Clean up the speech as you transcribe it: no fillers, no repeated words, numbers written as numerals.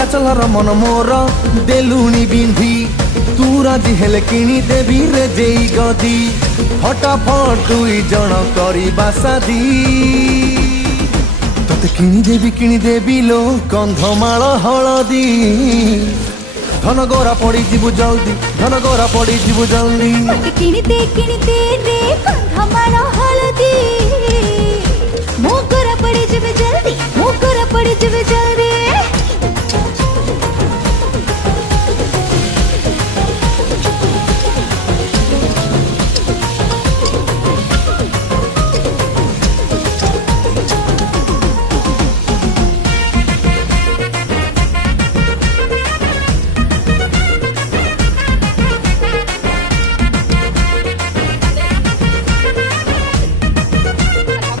ବ୍ୟାଚଲର ମନ ମୋର ଦେଲୁଣି ବିନ୍ଧି ତୁ ରାଜି ହେଲେ କିଣି ଦେବି ରେ ଯେଇ ଗଦି ଫଟାଫଟ ଦୁଇ ଜଣ କରିବା ସାଦି ତତେ କିଣି ଦେବି ଲୋ କନ୍ଧମାଳ ହଳଦୀ ଧନ ଗୋରା ପଡ଼ି ଯିବୁ ଜଲ୍ଦି ଧନ ଗୋରା ପଡ଼ି ଯିବୁ ଜଲ୍ଦି କିଣିଦେ ରେ କନ୍ଧମାଳ